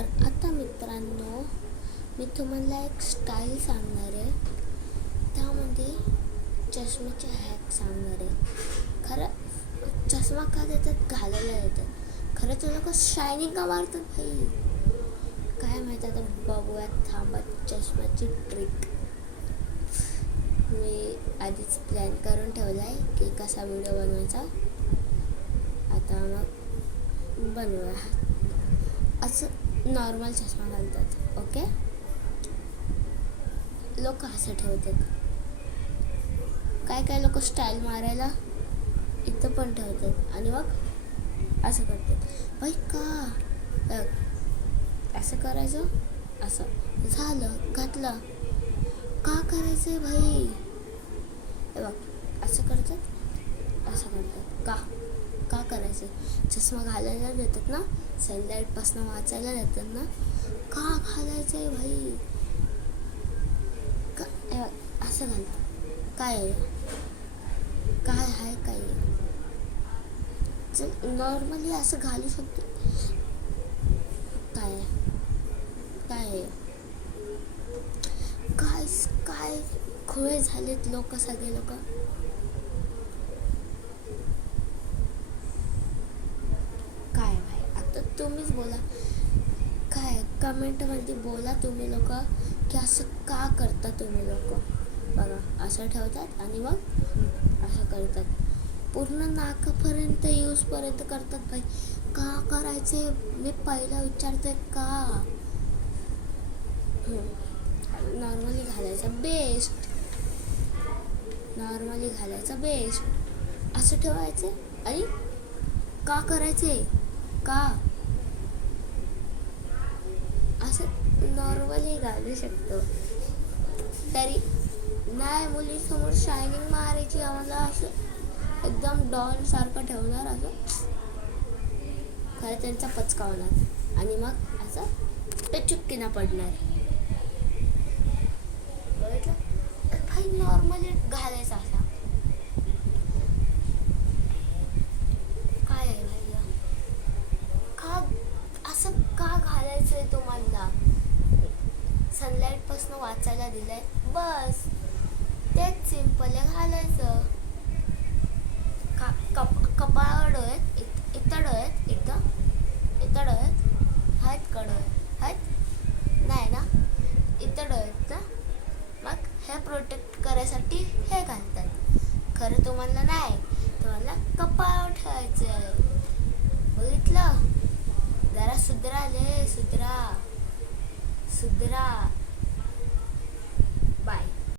तर आता मित्रांनो, मी तुम्हाला एक स्टाईल सांगणार आहे. त्यामध्ये चष्म्याचे हॅक सांगणार आहे. खरं चष्मा का देतात? घालायला देतात. खरं ते लोक शायनिंग का मारतात भाई? काय माहीत. आता बघूयात, थांबा. चष्म्याची ट्रिक मी आधीच प्लॅन करून ठेवला आहे की कसा व्हिडिओ बनवायचा. आता मग बनवूया. असं नॉर्मल चष्मा घालतात, ओके. लोक असं ठेवतात. काय लोक स्टाईल मारायला इथं पण ठेवतात आणि मग असं करतात. भाई का असं करायचं? असं झालं, घातलं. का करायचं आहे भाई? हे बघ, असं करतात, असं करतात. का करायचं? चष्मा घालायला देतात ना, सनलाईटपासून वाचायला देतात ना, का घालायचं आहे भाई? का असं घालतात? काय आहे? काय आहे? काय आहे? चल नॉर्मली असं घालू शकतो. काय आहे? काय खुळे झालेत लोक, सगळे लोक. काय भाई? आता तुम्हीच बोला. काय कमेंटमध्ये बोला तुम्ही लोक की असं का करता तुम्ही लोक. बघा, असं ठेवतात आणि मग असं करतात. पूर्ण नाकापर्यंत यूजपर्यंत करतात भाई. का करायचे? मी पहिला विचारते का. नॉर्मली घालायचं बेस्ट. नॉर्मली घालायचं बेस्ट. असं ठेवायचं आणि का करायचे? का असं नॉर्मली घालू शकतो तरी नाही. मुलीसमोर शायनिंग मारायची आम्हाला, असं एकदम डॉल सारखं ठेवणार, असं खरं त्यांचा पचका होणार आणि मग असं ते चुटकीना पडणार. बघितलं भाई? नॉर्मली घालायचं असा. काय आहे भैया? का असं का घालायचं आहे तुम्हाला? सनलाईटपासून वाचायला दिलंय, बस. तेच सिम्पल आहे, घालायचं. कपाळावर डोळ्यात, इथं डोळ्यात, इथं डोळ्यात आहेत का? डोळ्यात आहेत? नाही ना? इथं डोळ्यात ना? मग हे प्रोटेक्ट करायसाठी हे घालतात. खरं तुम्हाला नाही, तुम्हाला कपाळावर ठेवायचं आहे. बघितलं? जरा सुधरा, सुधरा.